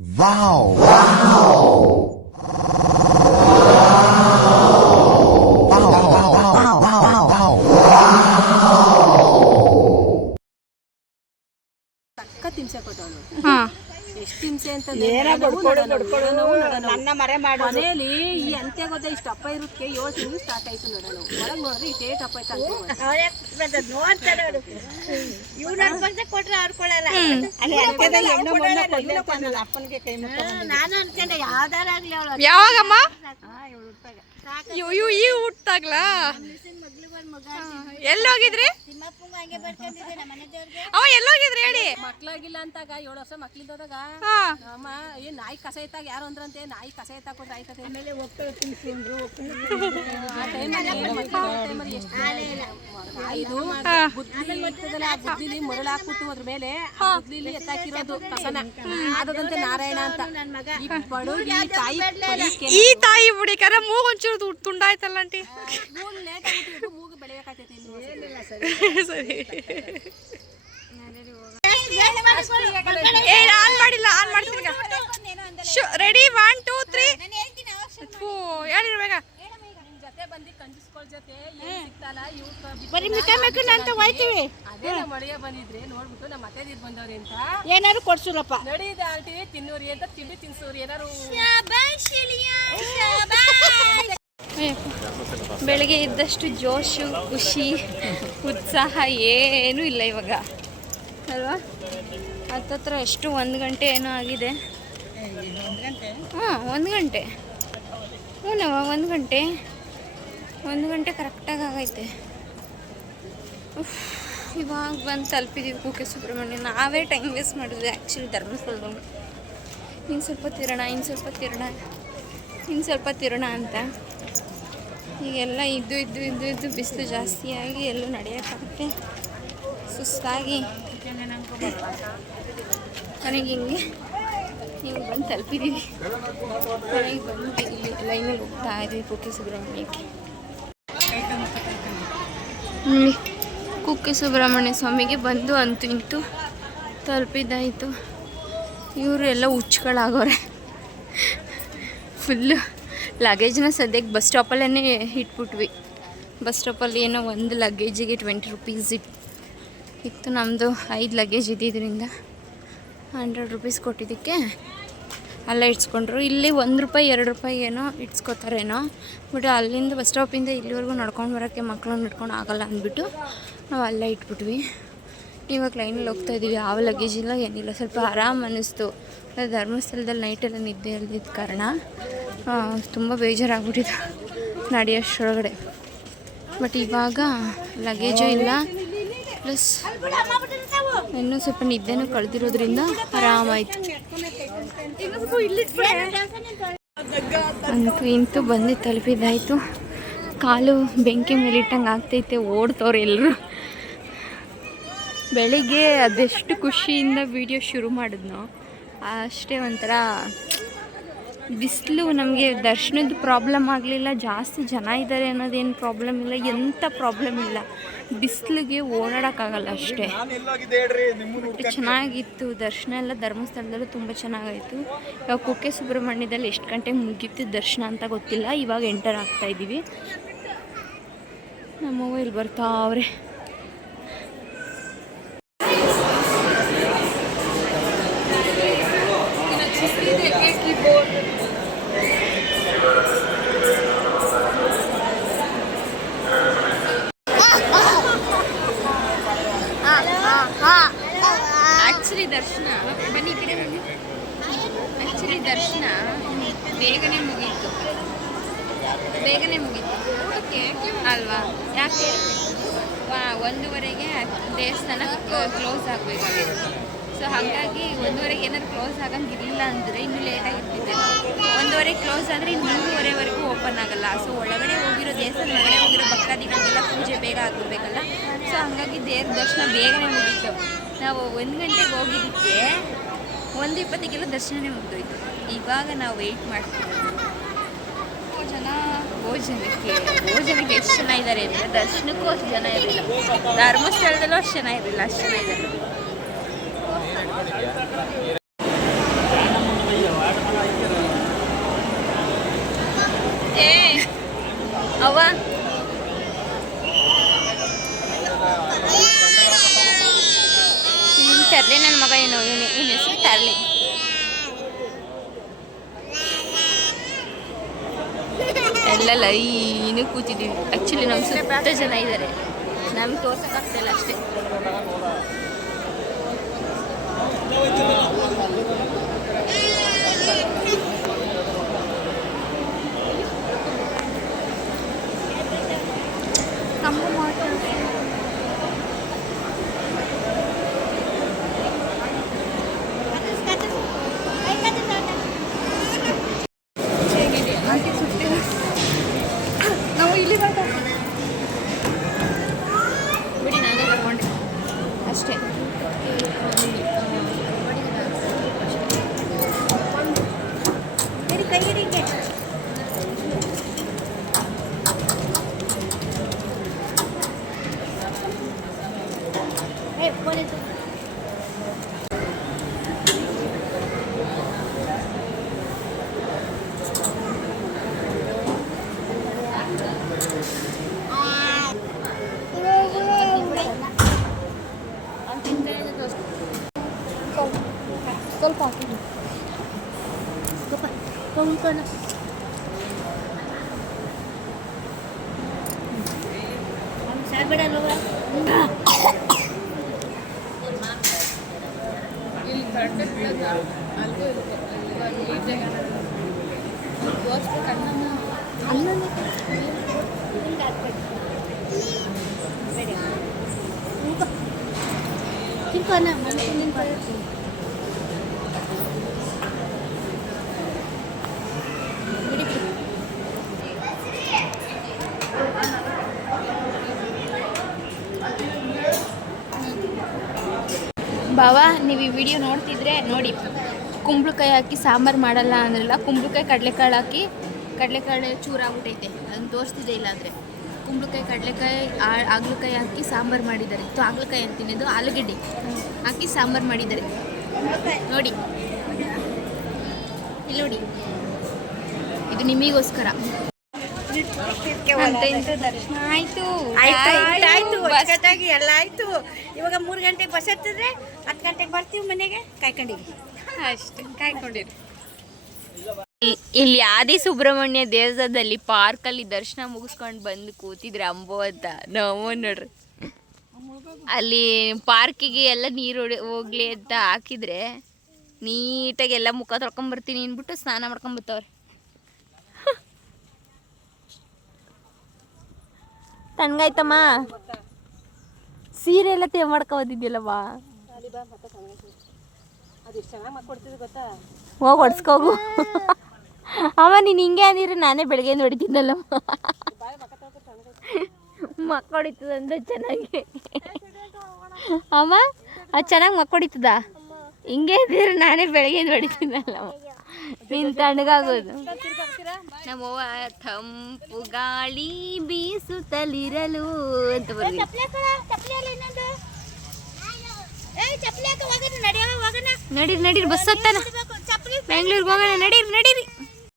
Wow! Wow! ಹಿಂಸೆ ಕೊಟ್ಟವಳು. ಎಷ್ಟು ಹಿಂಸೆ ಅಂತ ಮನೇಲಿ ಈ ಅಂತ್ಯ ಗೊತ್ತ ಇಷ್ಟು ಅಪ್ಪ ಇರೋದಕ್ಕೆ 7 ತಿಂಗಳು ಸ್ಟಾರ್ಟ್ ಆಯ್ತು ನೋಡೋಣ. ಒಳಗೆ ನೋಡಿದ್ರೆ ಇಷ್ಟೇ ಟಪ್ಪ ಅಪ್ಪನಿಗೆ ಕೈ ನಾನು ಅನ್ಕೊಂಡೆ ಯಾವ್ದಾರ ಆಗ್ಲಿ ಅವಳು ಯಾವಾಗಮ್ಮ ಈ ಹುಟ್ಟಾಗ್ಲಾ ಎಲ್ಲೋಗಿದ್ರಿ ಅವ ಎಲ್ಲೋಗಿದ್ರಿ ಹೇಳಿ. ಮಕ್ಳಾಗಿಲ್ಲ ಅಂತಾಗ 7 ವರ್ಷ ಮಕ್ಳಿದ್ದದಾಗ ಅಮ್ಮ ಏನ್ ನಾಯಿ ಕಸ ಎತ್ತಾಗ ಯಾರು ಅಂದ್ರಂತೆ ನಾಯಿ ಕಸ ಎತ್ತಾಕೊಂಡ್ರೆ ಆಯ್ತದೆ ಆಮೇಲೆ ಹೋಗ್ತಾರೆ ತಿನ್ಸಿದ್ರು ಇದು ಬುದ್ಧಿ ಇರ್ತದಲ್ಲ ಆ ಬುದ್ಧಿಲಿ ಮರಳು ಹಾಕ್ಬಿಟ್ಟು ಅದ್ರ ಮೇಲೆ ಬುದ್ಧಿಲಿ ಎತ್ತಾಕಿರೋದು ಕಸನ ಆದದಂತೆ ನಾರಾಯಣ ಅಂತ ಈ ತಾಯಿ ಬುಡಿಕಾರ ಮೂಗ್ ಒಂಚೂರು ತುಂಡಾಯ್ತಲ್ಲ ಆಂಟಿ. ಮೂಗು ಬೆಳೆಯಕತ್ತೈತಿ ಆನ್ ಮಾಡಿಲ್ಲ ಆನ್ ಮಾಡ್ತೀನಿ ರೆಡಿ 1 2 3 ಹೇಳಿರ್ಬೇಕ ಜೊತೆ ಬಂದು ಕಂಜಿಸ್ಕೊಳ್ ಜೊತೆ ಸಿಗ್ತಲ್ಲ ಅದೇ ನಮ್ಮ ಮಳೆಯ ಬಂದಿದ್ರೆ ನೋಡ್ಬಿಟ್ಟು ನಮ್ಮ ಮತ್ತೆ ಬಂದವ್ರಿ ಅಂತ ಏನಾರು ಕೊಡ್ಸುರಪ್ಪ ನಡೀದೆ ಆಂಟಿ ತಿನ್ನೋರಿ ಅಂತ ತಿಂಡಿ ತಿನ್ಸೋರಿ ಏನಾರು. ಬೆಳಿಗ್ಗೆ ಇದ್ದಷ್ಟು ಜೋಶು ಖುಷಿ ಉತ್ಸಾಹ ಏನೂ ಇಲ್ಲ ಇವಾಗ ಅಲ್ವಾ. ಹತ್ತತ್ರ ಎಷ್ಟು 1 ಗಂಟೆ ಏನೋ ಆಗಿದೆ. ಹಾಂ 1 ಗಂಟೆ ಹ್ಞೂ 1 ಗಂಟೆ ಕರೆಕ್ಟಾಗಿ ಆಗೈತೆ. ಇವಾಗ ಬಂದು ತಲುಪಿದ್ದೀವಿ ಕುಕ್ಕೆ ಸುಬ್ರಹ್ಮಣ್ಯ. ನಾವೇ ಟೈಮ್ ವೇಸ್ಟ್ ಮಾಡಿದ್ವಿ ಆ್ಯಕ್ಚುಲಿ ಧರ್ಮಸ್ಥಳದಲ್ಲಿ. ಇನ್ನು ಸ್ವಲ್ಪ ತಿರೋಣ ಅಂತ. ಈಗೆಲ್ಲ ಇದ್ದು ಬಿಸಿಲು ಜಾಸ್ತಿಯಾಗಿ ಎಲ್ಲೂ ನಡೆಯೋಕ್ಕಾಗುತ್ತೆ ಸುಸ್ತಾಗಿ ಕೊನೆಗೆ ಹಿಂಗೆ ಬಂದು ತಲುಪಿದ್ದೀವಿ. ಕೊನೆಗೆ ಬಂದು ಇಲ್ಲಿ ಲೈನಲ್ಲಿ ಹೋಗ್ತಾ ಇದ್ವಿ ಕುಕ್ಕೆ ಸುಬ್ರಹ್ಮಣ್ಯಕ್ಕೆ. ಕುಕ್ಕೆ ಸುಬ್ರಹ್ಮಣ್ಯ ಸ್ವಾಮಿಗೆ ಬಂದು ಅಂತೂ ಇಂತೂ ತಲುಪಿದ್ದಾಯಿತು. ಇವರು ಎಲ್ಲ ಹುಚ್ಚುಗಳಾಗೋರೆ. ಫುಲ್ಲು ಲಗೇಜ್ನ ಸದ್ಯಕ್ಕೆ ಬಸ್ ಸ್ಟಾಪಲ್ಲೇ ಇಟ್ಬಿಟ್ವಿ. ಬಸ್ ಸ್ಟಾಪಲ್ಲಿ ಏನೋ ಒಂದು ಲಗೇಜಿಗೆ 20 ರೂಪೀಸ್ ಇತ್ತು. ನಮ್ಮದು 5 ಲಗೇಜ್ ಇದ್ದಿದ್ದರಿಂದ 100 ರೂಪೀಸ್ ಕೊಟ್ಟಿದ್ದಕ್ಕೆ ಅಲ್ಲೇ ಇಡ್ಸ್ಕೊಂಡ್ರು. ಇಲ್ಲಿ 1 ರೂಪಾಯಿ 2 ರೂಪಾಯಿ ಏನೋ ಇಡ್ಸ್ಕೊತಾರೇನೋ. ಬಟ್ ಅಲ್ಲಿಂದ ಬಸ್ ಸ್ಟಾಪಿಂದ ಇಲ್ಲಿವರೆಗೂ ನಡ್ಕೊಂಡು ಬರೋಕ್ಕೆ ಮಕ್ಕಳನ್ನ ನಡ್ಕೊಂಡು ಆಗಲ್ಲ ಅಂದ್ಬಿಟ್ಟು ನಾವು ಅಲ್ಲೇ ಇಟ್ಬಿಟ್ವಿ. ಇವಾಗ ಲೈನಲ್ಲಿ ಹೋಗ್ತಾಯಿದ್ದೀವಿ. ಯಾವ ಲಗೇಜ್ ಇಲ್ಲ ಏನಿಲ್ಲ. ಸ್ವಲ್ಪ ಆರಾಮ್ ಅನ್ನಿಸ್ತು. ಧರ್ಮಸ್ಥಳದಲ್ಲಿ ನೈಟೆಲ್ಲ ನಿದ್ದೆ ಇಲ್ದಿದ್ದ ಕಾರಣ ತುಂಬ ಬೇಜಾರಾಗ್ಬಿಟ್ಟಿದೆ ನಡೆಯೋಷ್ಟರೊಳಗಡೆ. ಬಟ್ ಇವಾಗ ಲಗೇಜು ಇಲ್ಲ, ಪ್ಲಸ್ ಇನ್ನೂ ಸ್ವಲ್ಪ ನಿದ್ದೆನೂ ಕಳೆದಿರೋದ್ರಿಂದ ಆರಾಮಾಯಿತು. ಅಂತೂ ಇಂತೂ ಬಂದು ತಲುಪಿದ್ದಾಯಿತು. ಕಾಲು ಬೆಂಕಿ ಮೇಲಿಟ್ಟಂಗೆ ಆಗ್ತೈತೆ. ಓಡ್ತವ್ರು ಎಲ್ಲರೂ. ಬೆಳಿಗ್ಗೆ ಅದೆಷ್ಟು ಖುಷಿಯಿಂದ ವೀಡಿಯೋ ಶುರು ಮಾಡಿದ್ನೋ ಅಷ್ಟೇ ಒಂಥರ ಬಿಸಿಲು. ನಮಗೆ ದರ್ಶನದ ಪ್ರಾಬ್ಲಮ್ ಆಗಲಿಲ್ಲ. ಜಾಸ್ತಿ ಜನ ಇದ್ದಾರೆ ಅನ್ನೋದೇನು ಪ್ರಾಬ್ಲಮ್ ಇಲ್ಲ. ಎಂಥ ಪ್ರಾಬ್ಲಮ್ ಇಲ್ಲ. ಬಿಸಿಲಿಗೆ ಓಡಾಡೋಕ್ಕಾಗಲ್ಲ ಅಷ್ಟೇ. ಚೆನ್ನಾಗಿತ್ತು ದರ್ಶನ ಎಲ್ಲ. ಧರ್ಮಸ್ಥಳದಲ್ಲೂ ತುಂಬ ಚೆನ್ನಾಗಾಯಿತು. ಇವಾಗ ಕುಕ್ಕೆ ಸುಬ್ರಹ್ಮಣ್ಯದಲ್ಲಿ ಎಷ್ಟು ಗಂಟೆಗೆ ಮುಗೀತು ದರ್ಶನ ಅಂತ ಗೊತ್ತಿಲ್ಲ. ಇವಾಗ ಎಂಟರ್ ಆಗ್ತಾಯಿದ್ದೀವಿ. ನಮ್ಮವ್ವ ಇಲ್ಲಿ ಬರ್ತಾವ್ರೆ. ಆ್ಯಕ್ಚುಲಿ ದರ್ಶನ ಬನ್ನಿ ಈ ಕಡೆ ಬನ್ನಿ. ಆ್ಯಕ್ಚುಲಿ ದರ್ಶನ ಬೇಗನೆ ಮುಗೀತು ಅಲ್ವಾ. ಯಾಕೆ 1:30ಗೆ ದೇವಸ್ಥಾನ ಕ್ಲೋಸ್ ಆಗಬೇಕಾಗಿತ್ತು. ಸೊ ಹಾಗಾಗಿ 1:30ಗೆ ಏನಾದ್ರು ಕ್ಲೋಸ್ ಆಗಂಗಿರಲಿಲ್ಲ ಅಂದರೆ ಇನ್ನೂ ಲೇಟಾಗಿರ್ತಿದ್ದೆ. 1:30ಗೆ ಕ್ಲೋಸ್ ಆದರೆ ಇನ್ನು 3:30ವರೆಗೂ ಓಪನ್ ಆಗಲ್ಲ. ಸೊ ಒಳಗಡೆ ಹೋಗಿರೋ ದೇವಸ್ಥಾನ ಒಳಗಡೆ ಹೋಗಿರೋ ಭಕ್ತಾದಿಗಳಿಗೆಲ್ಲ ಪೂಜೆ ಬೇಗ ಆಗಬೇಕಲ್ಲ. ಸೊ ಹಾಗಾಗಿ ದೇವ್ರ ದರ್ಶನ ಬೇಗನೆ ಮುಗೀತು. ನಾವು 1 ಗಂಟೆಗೆ ಹೋಗಿದ್ದಕ್ಕೆ 1:20ಗೆಲ್ಲ ದರ್ಶನನೇ ಮುಗಿದೋಯ್ತು. ಇವಾಗ ನಾವು ವೆಯ್ಟ್ ಮಾಡ್ತೀವಿ ಭೋಜನಕ್ಕೆ ಎಷ್ಟು ಜನ ಇದ್ದಾರೆ ಅಂದರೆ ದರ್ಶನಕ್ಕೂ ಅಷ್ಟು ಜನ ಇರಲಿಲ್ಲ. ಧರ್ಮಸ್ಥಳದಲ್ಲೂ ಅಷ್ಟು ಜನ ಇರಲಿಲ್ಲ. ಅಷ್ಟು ಜನ ಇದ್ದಾರೆ. ಎಲ್ಲ ಲೈನು ಕೂತಿದ್ದೀವಿ. ಆ್ಯಕ್ಚುಲಿ ನಮ್ಮ ಸುತ್ತ ಜನ ಇದ್ದಾರೆ, ನಮ್ಗೆ ತೋರ್ಸೋಕ್ಕಾಗ್ತಾಯಿಲ್ಲ ಅಷ್ಟೇ. ನಾವು ಇಲ್ಲಿ ಬಿಡಿ, ನಾನೇ ತಗೊಂಡೆ ಅಷ್ಟೇ. ಸ್ವಲ್ಪ ಹಾಕಿ ಉಳ್ಕೋಣ. ಸಾಗಬೇಡ ಬಾವಾ, ನೀವು ಈ ವಿಡಿಯೋ ನೋಡ್ತಿದ್ರೆ ನೋಡಿ, ಕುಂಬಳಕಾಯಿ ಹಾಕಿ ಸಾಂಬಾರು ಮಾಡಲ್ಲ ಅಂದ್ರಲ್ಲ, ಕುಂಬಳಕಾಯಿ ಕಡಲೆಕಾಳು ಹಾಕಿ, ಕಡಲೆಕಾಳು ಚೂರಾಗ್ಬಿಟ್ಟೈತೆ, ಅದನ್ನು ತೋರಿಸ್ತಿದ್ದೆ. ಇಲ್ಲ ಅಂದರೆ ಕುಂಬಳಕಾಯಿ ಕಡಲೆಕಾಯಿ ಹಾಗಲಕಾಯಿ ಹಾಕಿ ಸಾಂಬಾರು ಮಾಡಿದ್ದಾರೆ. ಇದು ಹಾಗಲಕಾಯಿ ಅಂತೀನಿ, ಇದು ಆಲೂಗಡ್ಡೆ ಹಾಕಿ ಸಾಂಬಾರು ಮಾಡಿದ್ದಾರೆ ನೋಡಿ. ಇಲ್ಲಿ ನೋಡಿ, ಇದು ನಿಮಗೋಸ್ಕರ ಅಂತ. ಇಂಥ ದರ್ಶನ ಆಯಿತು ಅಚ್ಚುಕಟ್ಟಾಗಿ ಎಲ್ಲ ಆಯಿತು. ಇವಾಗ 3 ಗಂಟೆಗೆ ಬಸ್ ಹತ್ತಿದ್ರೆ 10 ಗಂಟೆಗೆ ಬರ್ತೀವಿ ಮನೆಗೆ. ಕಾಯ್ಕೊಂಡಿವಿ ಅಷ್ಟೇ, ಕಾಯ್ಕೊಂಡಿರಿ. ಇಲ್ಲಿ ಆದಿ ಸುಬ್ರಹ್ಮಣ್ಯ ದೇವಸ್ಥಾನದಲ್ಲಿ ಪಾರ್ಕಲ್ಲಿ ದರ್ಶನ ಮುಗಿಸ್ಕೊಂಡು ಬಂದು ಕೂತಿದ್ರೆ ಅಂಬೋ ಅಂತ ನಾವು ನೋಡ್ರಿ. ಅಲ್ಲಿ ಪಾರ್ಕಿಗೆ ಎಲ್ಲ ನೀರು ಹೋಗ್ಲಿ ಅಂತ ಹಾಕಿದ್ರೆ ನೀಟಾಗಿ ಎಲ್ಲ ಮುಖ ತೊಳ್ಕೊಂಬರ್ತೀನಿ ಅಂದ್ಬಿಟ್ಟು ಸ್ನಾನ ಮಾಡ್ಕೊಂಬತ್ತವ್ರೆ. ತನ್ಗಾಯ್ತಮ್ಮ, ಸೀರೆ ಎಲ್ಲ ತೇ ಮಾಡ್ಕೊಬೋದಿದ್ಯಲ್ಲವ್ವ. ಹೋಗಿ ಹೊಡ್ಸ್ಕೋಗು. ಅಮ್ಮ ನೀನು ಹಿಂಗೆ ಅಂದಿದ್ರೆ ನಾನೇ ಬೆಳಗ್ಗೆ ಹೊಡಿತೀನಲ್ಲ. ಮಕ್ಕಳಿತದಂದ್ರೆ ಚೆನ್ನಾಗಿ ಅಮ್ಮ, ಅದು ಚೆನ್ನಾಗಿ ಮಕ್ಕಳಿತದ. ಹಿಂಗೆ ಅಂದಿದ್ರೆ ನಾನೇ ಬೆಳಗ್ಗೆ ಹೊಡಿತೀನಲ್ಲ. ನೀನು ತಣ್ಣಗಾಗೋದು. ನಮ್ಮವ್ವ ತಂಪು ಗಾಳಿ ಬೀಸುತ್ತಲಿರಲು ಅಂತ ಬರ್ತೀವಿ. ನಡೀರಿ ನಡೀರಿ, ಬಸ್ ಹತ್ತಾನ, ಬೆಂಗ್ಳೂರಿಗೆ ಹೋಗೋಣ. ನಡೀರಿ ನಡೀರಿ.